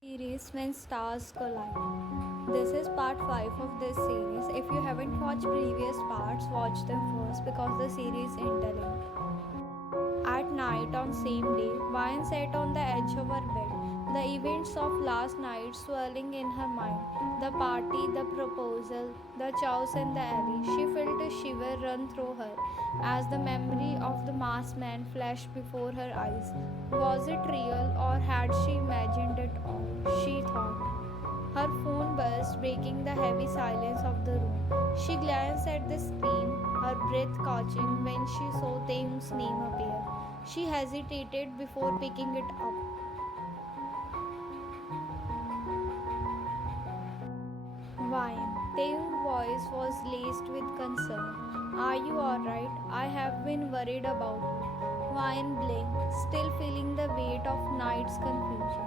Series When Stars Collide. This is part 5 of this series. If you haven't watched previous parts, watch them first because the series is interlinked. At night on same day, Vine sat on the edge of her bed, the events of last night swirling in her mind. The party, the proposal, the chows in the alley. She felt a shiver run through her as the memory of the masked man flashed before her eyes. Was it real or had she imagined it all? She thought. Her phone buzzed, breaking the heavy silence of the room. She glanced at the screen, her breath catching when she saw Taehyung's name appear. She hesitated before picking it up. Wine. Taehyung's voice was laced with concern. Are you alright? I have been worried about you. Wine blinked, still feeling the weight of night's confusion.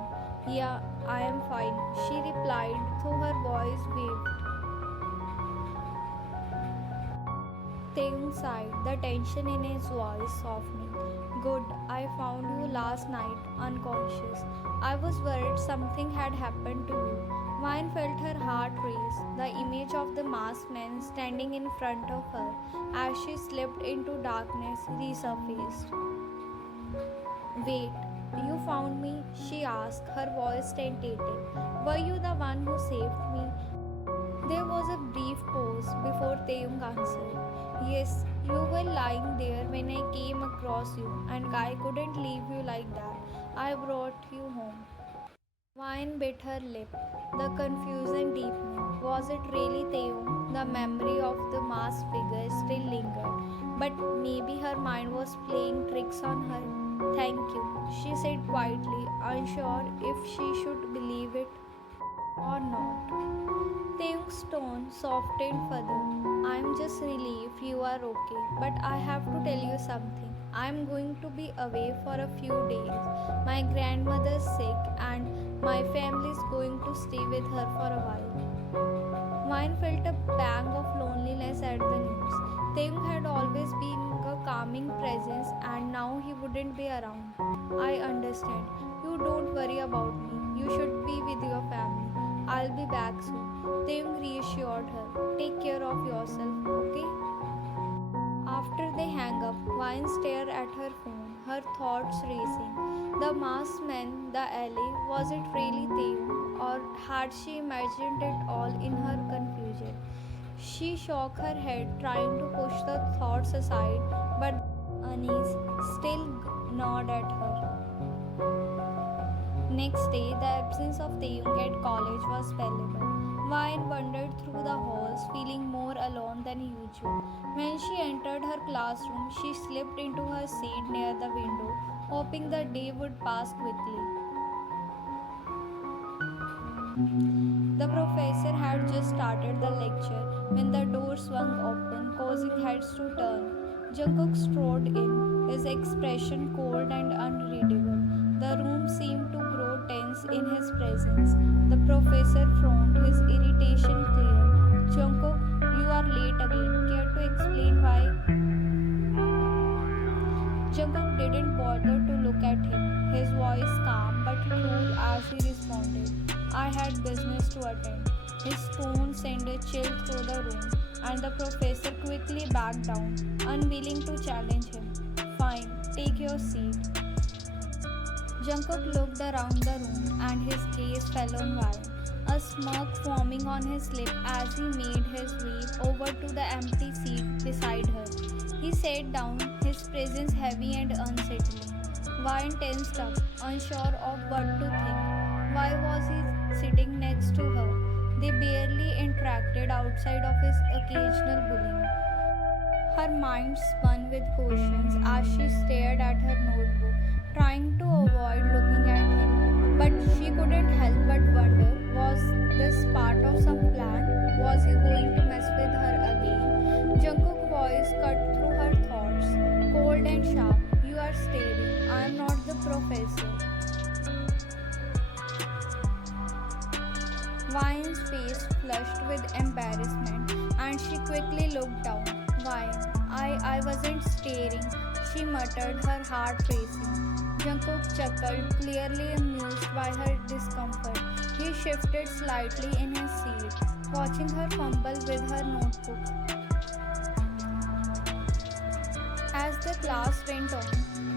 Yeah, I am fine, she replied, though her voice wavered. Taehyung sighed, the tension in his voice softening. Good, I found you last night, unconscious. I was worried something had happened to you. Vine felt her heart race, the image of the masked man standing in front of her as she slipped into darkness resurfaced. Wait, you found me? She asked, her voice tentative. Were you the one who saved me? There was a brief pause before Taehyung answered. Yes, you were lying there when I came across you, and I couldn't leave you like that. I brought you home. Vine bit her lip, the confusion deepening. Was it really Taehyung? The memory of the masked figure still lingered, but maybe her mind was playing tricks on her. Thank you, she said quietly, unsure if she should believe it or not. Taehyung's tone softened further. I'm just relieved you are okay, but I have to tell you something. I'm going to be away for a few days. My grandmother's sick and my family is going to stay with her for a while. Vine felt a pang of loneliness at the news. Taehyung had always been a calming presence and now he wouldn't be around. I understand. You don't worry about me. You should be with your family. I'll be back soon. Taehyung reassured her. Take care of yourself, okay? After they hang up, Vine stared at her phone, her thoughts racing. The masked man, the alley, was it really Taehyung or had she imagined it all in her confusion? She shook her head, trying to push the thoughts aside, but unease still gnawed at her. Next day, the absence of Taehyung at college was palpable. Vine wandered through the halls, feeling more alone than usual. When she entered her classroom, she slipped into her seat near the window, hoping the day would pass quickly. The professor had just started the lecture when the door swung open, causing heads to turn. Jungkook strode in, his expression cold and unreadable. The room seemed to grow tense in his presence. The professor frowned, his irritation clear. Jungkook, you are late again. Care to explain why? Jungkook didn't bother to look at him, his voice calm but cool as he responded. I had business to attend. His tone sent a chill through the room, and the professor quickly backed down, unwilling to challenge him. Fine, take your seat. Jungkook looked around the room and his gaze fell on Vine, a smirk forming on his lip as he made his way over to the empty seat beside her. He sat down, his presence heavy and unsettling. Vine tensed up, unsure of what to think. Why was he sitting next to her? They barely interacted outside of his occasional bullying. Her mind spun with questions as she stared at her notebook, trying to avoid looking at him. But she couldn't help but wonder, was this part of some plan? Was he going to mess with her again? Jungkook's voice cut through her thoughts, cold and sharp. You are staring. I am not the professor. Vine's face flushed with embarrassment and she quickly looked down. Vine, I wasn't staring, she muttered, her heart racing. Jungkook chuckled, clearly amused by her discomfort. shifted slightly in his seat, watching her fumble with her notebook. As the class went on,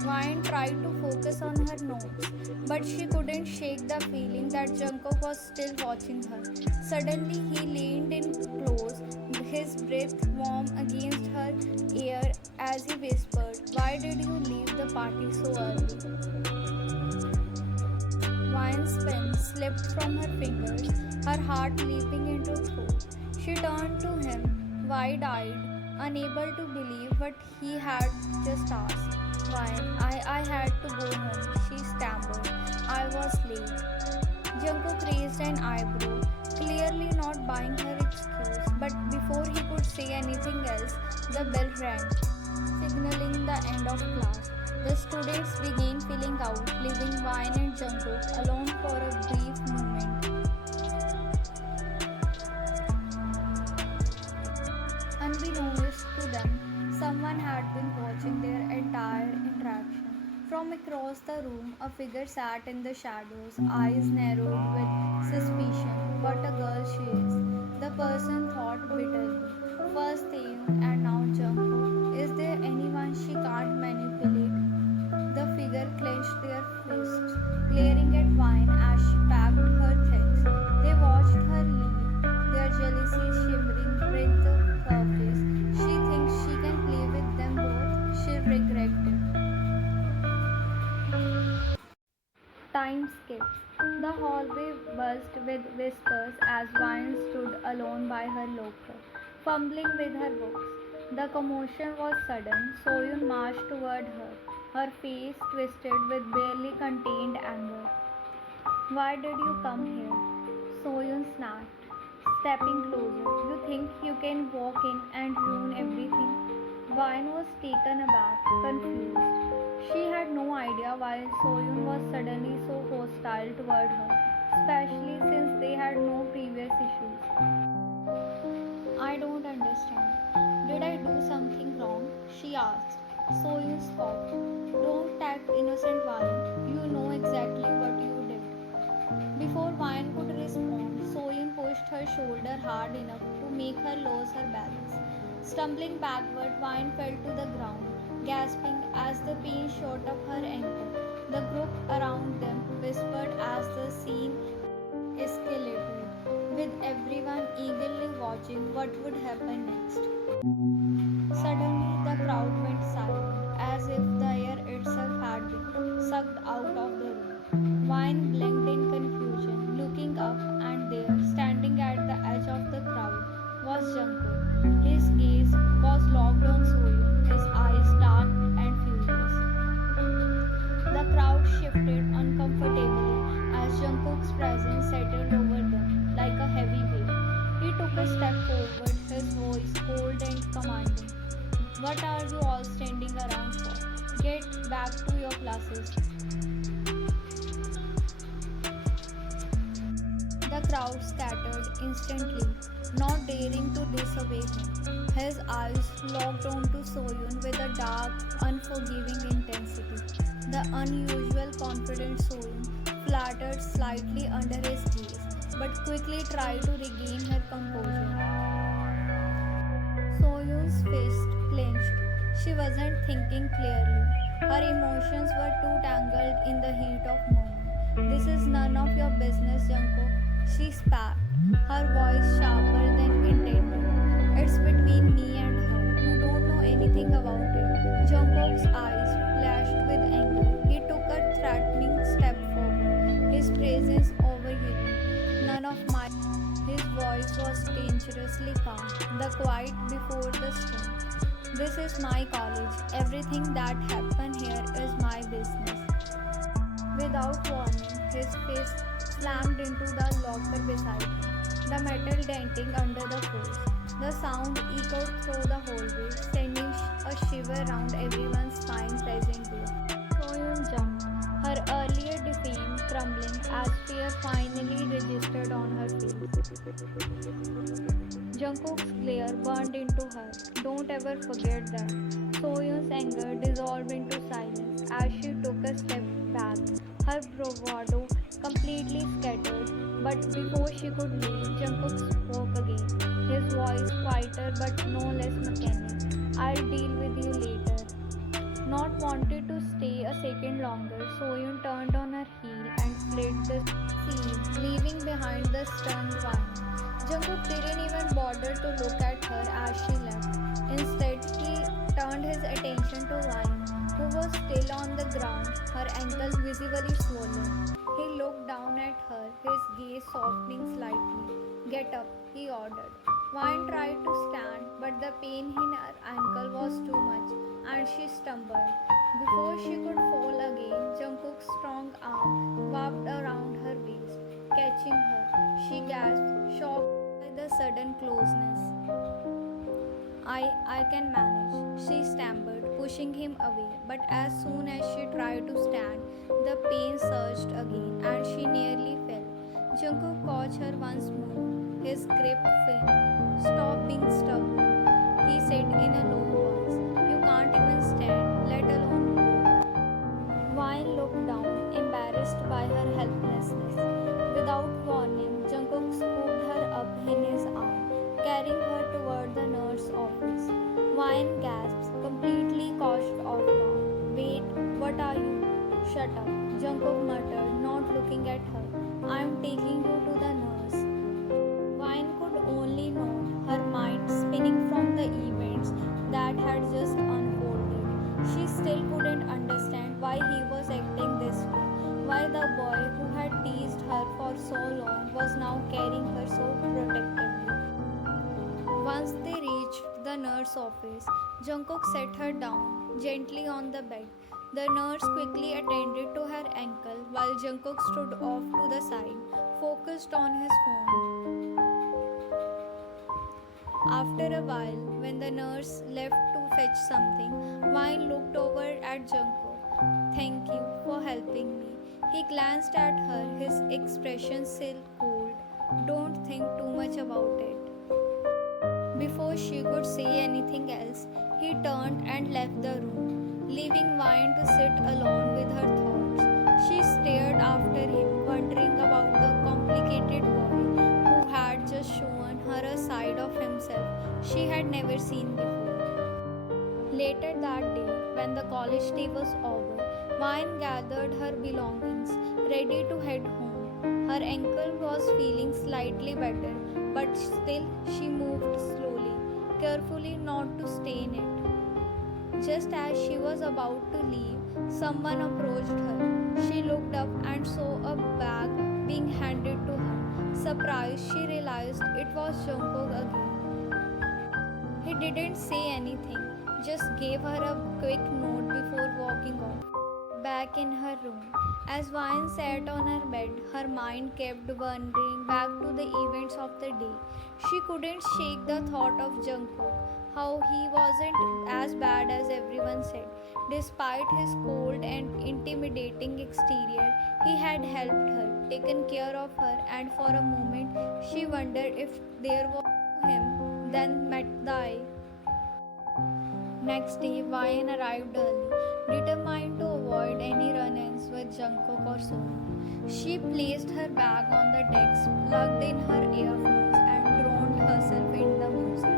Vine tried to focus on her notes, but she couldn't shake the feeling that Jungkook was still watching her. Suddenly, he leaned in close, his breath warm against her ear as he whispered, "Why did you leave the party so early?" Vine's pen slipped from her fingers, her heart leaping into throat. She turned to him, wide-eyed, unable to believe what he had just asked. Vine, I had to go home, she stammered. I was late. Jungkook raised an eyebrow, clearly not buying her excuse, but before he could say anything else, the bell rang, signaling the end of class. The students began filling out, leaving Vine and Jungkook alone for a brief moment. Unbeknownst to them, someone had been watching their entire interaction. From across the room, a figure sat in the shadows, eyes narrowed with suspicion. What a girl she is, the person thought bitterly. First Taehyung and now Jungkook. Is there anyone she can't manipulate? The figure clenched their fists, glaring at Vine as she packed her things. They watched her leave, their jealousy shimmering beneath the surface. She thinks she can play with them both. She'll regret it. Time skips. The hallway buzzed with whispers as Vine stood alone by her locker, fumbling with her books. The commotion was sudden. Soyun marched toward her, her face twisted with barely contained anger. Why did you come here? Soyun snapped, stepping closer. You think you can walk in and ruin everything? Vine was taken aback, confused. She had no idea why Soyun was suddenly so hostile toward her, especially since they had no previous issues. I don't understand. Did I do something wrong? She asked. Soyun scoffed. Don't act innocent, Vine. You know exactly what you did. Before Vine could respond, Soyun pushed her shoulder hard enough to make her lose her balance. Stumbling backward, Vine fell to the ground, gasping as the pain shot up her ankle. The group around them whispered as the scene escalated, with everyone eagerly watching what would happen next. Suddenly, the crowd went silent, as if the air itself had been sucked out of the room. Vine blinked in confusion, looking up, and there, standing at the edge of the crowd, was Jungkook. His gaze was locked on Soyun, his eyes dark and furious. The crowd shifted uncomfortably as Jungkook's presence settled over them like a heavy weight. He took a step forward, his voice cold and commanding. What are you all standing around for? Get back to your classes. The crowd scattered instantly, not daring to disobey him. His eyes locked onto Soyun with a dark, unforgiving intensity. The unusual confident Soyun flattered slightly under his gaze, but quickly tried to regain her composure. Soyun's fist clenched. She wasn't thinking clearly. Her emotions were too tangled in the heat of moment. This is none of your business, Jungkook. She spat, her voice sharper than intended. It's between me and her. You don't know anything about it. Jungkook's eyes flashed with anger. He took a threatening step forward, his presence overwhelming. None of my. His voice was dangerously calm, the quiet before the storm. This is my college. Everything that happened here is my business. Without warning, his fist slammed into the locker beside him, the metal denting under the force. The sound echoed through the hallway, sending a shiver round everyone's spine present there. Soyun jumped, her earlier defame crumbling as fear finally registered on her face. Jungkook's glare burned into her. Don't ever forget that. Soyun's anger dissolved into silence as she took a step back, her bravado completely scattered, but But before she could leave, Jungkook spoke again, his voice quieter but no less mechanic. I'll deal with you later. Not wanted to stay a second longer, Soyun turned on her heel and fled the scene, leaving behind the stunned Wine. Jungkook didn't even bother to look at her as she left. Instead, he turned his attention to Wine, who was still on the ground, her ankle visibly swollen. He looked down at her, his gaze softening slightly. Get up, he ordered. Wine tried to stand, but the pain in her ankle was too much, and she stumbled. Before she could fall again, Jungkook's strong arm wrapped around her waist, catching her. She gasped, shocked by the sudden closeness. I can manage, she stammered, pushing him away. But as soon as she tried to stand, the pain surged again and she nearly fell. Jungkook caught her once more, his grip firm. Stop being stubborn, he said in a low voice. You can't even stand, let alone walk. Vine looked down, embarrassed by her helplessness. Without warning, Jungkook scooped her up in his arm, carrying her toward the nurse's office. Vine gasped, completely caught off guard. Wait, what are you? Shut up, Jungkook muttered, not looking at her. I'm taking you to the nurse. Vine could only note her mind spinning from the events that had just unfolded. She still couldn't understand why he was acting this way, why the boy who had teased her for so long was now carrying her so protectively. Once they reached the nurse's office, Jungkook set her down gently on the bed. The nurse quickly attended to her ankle while Jungkook stood off to the side, focused on his phone. After a while, when the nurse left to fetch something, Vine looked over at Jungkook. Thank you for helping me. He glanced at her, his expression still cold. Don't think too much about it. Before she could say anything else, he turned and left the room, leaving Vine to sit alone with her thoughts. She stared after him, wondering about the complicated boy who had just shown her a side of himself she had never seen before. Later that day, when the college day was over, Vine gathered her belongings, ready to head home. Her ankle was feeling slightly better, but still she moved slowly, carefully not to stain it. Just as she was about to leave, someone approached her. She looked up and saw a bag being handed to her. Surprised, she realized it was Jungkook again. He didn't say anything, just gave her a quick note before walking off. Back in her room, as Vine sat on her bed, her mind kept wandering back to the events of the day. She couldn't shake the thought of Jungkook, how he wasn't as bad as everyone said. Despite his cold and intimidating exterior, he had helped her, taken care of her, and for a moment she wondered if there was him, then met the eye. Next day, Vine arrived early, determined to avoid any run-ins with Jungkook or Soon. She placed her bag on the desk, plugged in her earphones, and drowned herself in the music.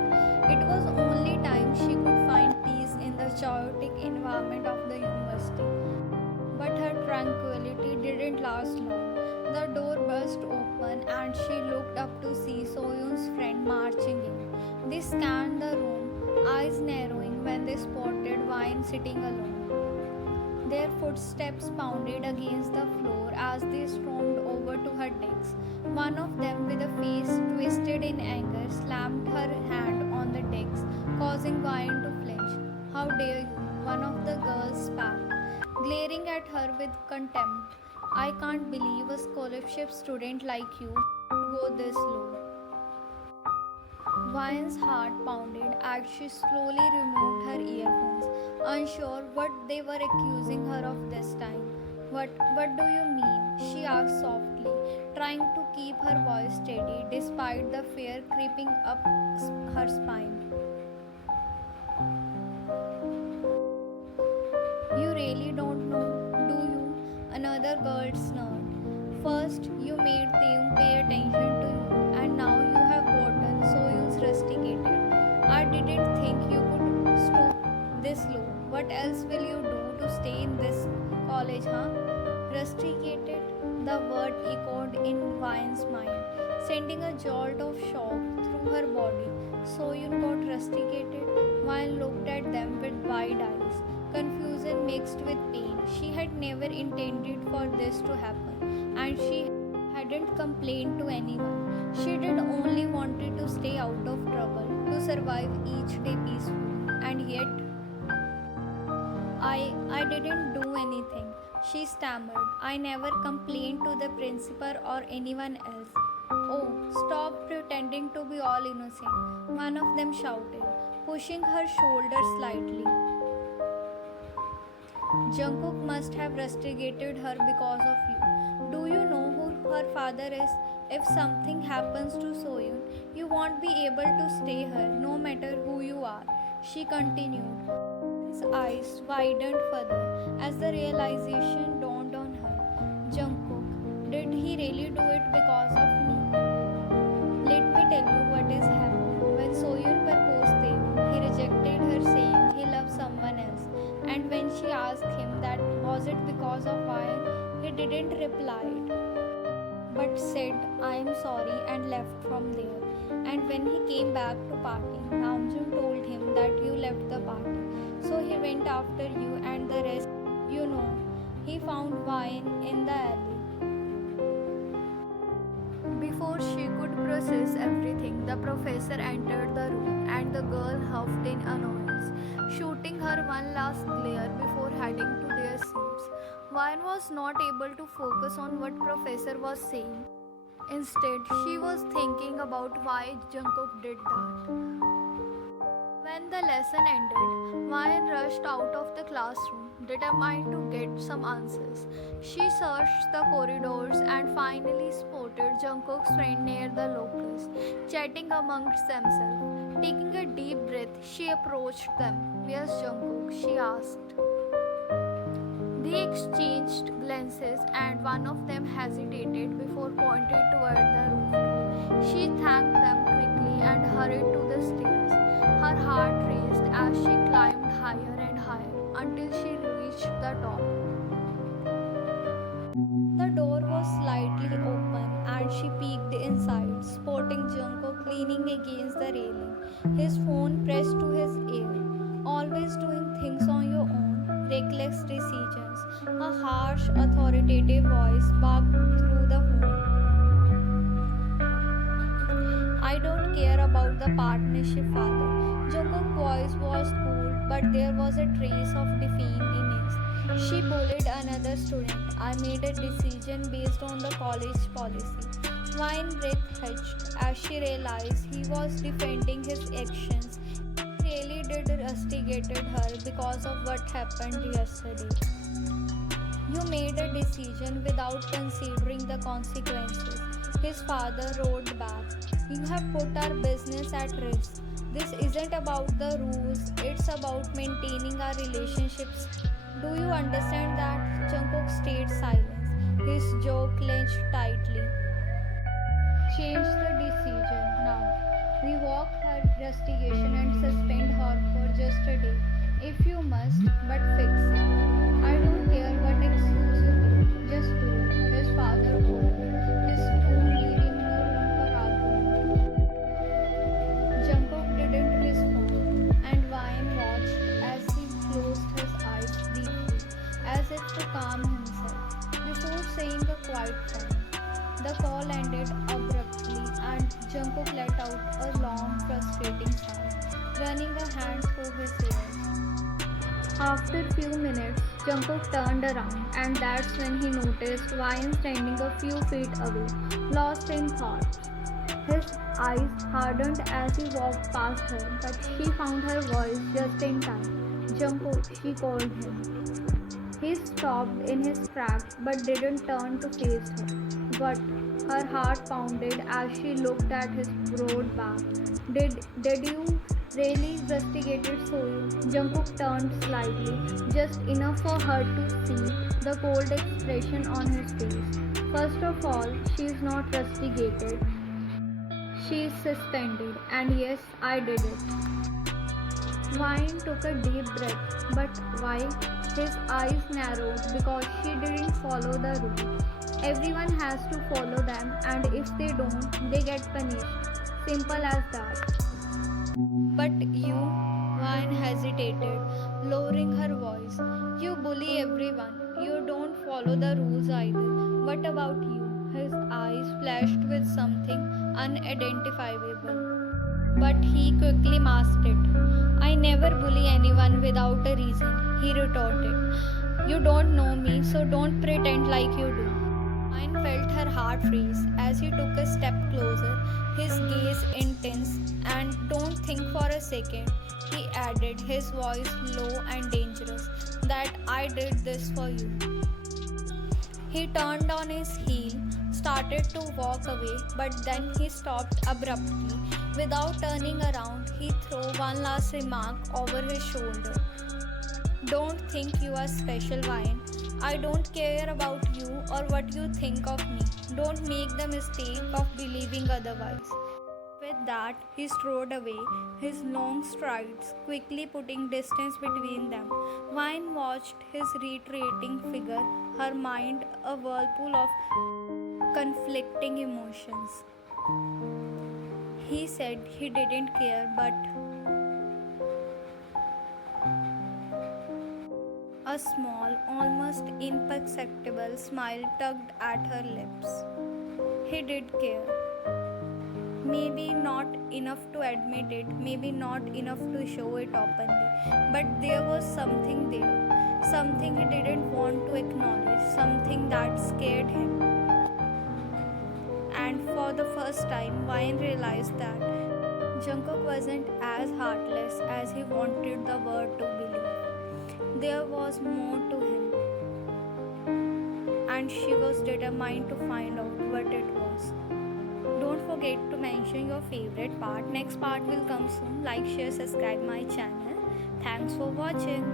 It was only time she could find peace in the chaotic environment of the university. But her tranquility didn't last long. The door burst open and she looked up to see Soyun's friend marching in. They scanned the room, eyes narrowing when they spotted Vine sitting alone. Their footsteps pounded against the floor as they stormed over to her desk. One of them, with a face twisted in anger, slammed her hand on the desk, causing Vine to flinch. How dare you? One of the girls spat, glaring at her with contempt. I can't believe a scholarship student like you would go this low. Vine's heart pounded as she slowly removed her earphones, unsure what they were accusing her of this time. What do you mean? She asked softly, trying to keep her voice steady despite the fear creeping up her spine. You really don't know, do you? Another girl snarled. First, you made Taehyung pay attention What else will you do to stay in this college, huh? Rusticated, the word echoed in Vine's mind, sending a jolt of shock through her body. Soyun got rusticated. Vine looked at them with wide eyes, confusion mixed with pain. She had never intended for this to happen, and she hadn't complained to anyone. She did only wanted to stay out of trouble, to survive each day peacefully. And yet, I didn't do anything, she stammered. I never complained to the principal or anyone else. Oh, stop pretending to be all innocent, one of them shouted, pushing her shoulder slightly. Jungkook must have rusticated her because of you. Do you know who her father is? If something happens to Soyun, you won't be able to stay here no matter who you are, she continued. His eyes widened further as the realization dawned on her. Jungkook, did he really do it because of me? Let me tell you what is happening. When Soyun proposed Taehyung, he rejected her saying he loved someone else. And when she asked him that was it because of why, he didn't reply but said I am sorry and left from there. And when he came back to party, Namjoon told him that you left the party. So he went after you and the rest you know. He found wine in the alley. Before she could process everything, the professor entered the room and the girl huffed in annoyance, shooting her one last glare before heading to their seats. Vine was not able to focus on what professor was saying. Instead, she was thinking about why Jungkook did that. When the lesson ended, Vine rushed out of the classroom, determined to get some answers. She searched the corridors and finally spotted Jungkook's friend near the locus, chatting amongst themselves. Taking a deep breath, she approached them. Where's Jungkook? She asked. They exchanged glances and one of them hesitated before pointing toward the rooftop. She thanked them quickly and hurried to the stairs. Her heart raced as she climbed higher and higher until she reached the top. The door was slightly open and she peeked inside, spotting Jungkook leaning against the railing, his phone pressed to his ear. Always doing things on your own, reckless decisions. A harsh, authoritative voice barked through the phone. I don't care about the partnership, father. Jungkook's voice was cool, but there was a trace of defeat in it. She bullied another student. I made a decision based on the college policy. Vine's breath hitched as she realized he was defending his actions. He really did rusticated her because of what happened yesterday. You made a decision without considering the consequences. His father roared back. You have put our business at risk. This isn't about the rules, it's about maintaining our relationships. Do you understand that? Jungkook stayed silent, his jaw clenched tightly. Change the decision now. Revoke her investigation and suspend her for just a day. If you must, but fix it. I don't care what excuse you give. Just do it. His father ordered, his tone leaving no room for argument. Jungkook didn't respond, and Vine watched as he closed his eyes briefly, as if to calm himself, before saying a quiet thing. The call ended abruptly, and Jungkook let out a long, frustrating sigh, running a hand through his ears. After a few minutes, Jungkook turned around, and that's when he noticed Vine standing a few feet away, lost in thought. His eyes hardened as he walked past her, but she found her voice just in time. Jungkook, she called him. He stopped in his tracks but didn't turn to face her. But her heart pounded as she looked at his broad back. Did you really rusticated Soyu? Jungkook turned slightly, just enough for her to see the cold expression on his face. First of all, she is not rusticated. She is suspended, and yes, I did it. Vine took a deep breath, but why? His eyes narrowed because she didn't follow the rule. Everyone has to follow them, and if they don't, they get punished. Simple as that. But you, Vine hesitated, lowering her voice. You bully everyone. You don't follow the rules either. What about you? His eyes flashed with something unidentifiable. But he quickly masked it. I never bully anyone without a reason, he retorted. You don't know me, so don't pretend like you do. Mine felt her heart race as he took a step closer, his gaze intense, and don't think for a second, he added, his voice low and dangerous, that I did this for you. He turned on his heel, started to walk away, but then he stopped abruptly. Without turning around, he threw one last remark over his shoulder. Don't think you are special, Vine. I don't care about you or what you think of me. Don't make the mistake of believing otherwise. With that, he strode away, his long strides quickly putting distance between them. Vine watched his retreating figure, her mind a whirlpool of conflicting emotions. He said he didn't care, but a small, almost imperceptible smile tugged at her lips. He did care. Maybe not enough to admit it, maybe not enough to show it openly, but there was something there, something he didn't want to acknowledge, something that scared him. And for the first time, Vine realized that Jungkook wasn't as heartless as he wanted the world to believe. There was more to him, and she was determined to find out what it was. Don't forget to mention your favorite part. Next part will come soon. Like, share, subscribe my channel. Thanks for watching.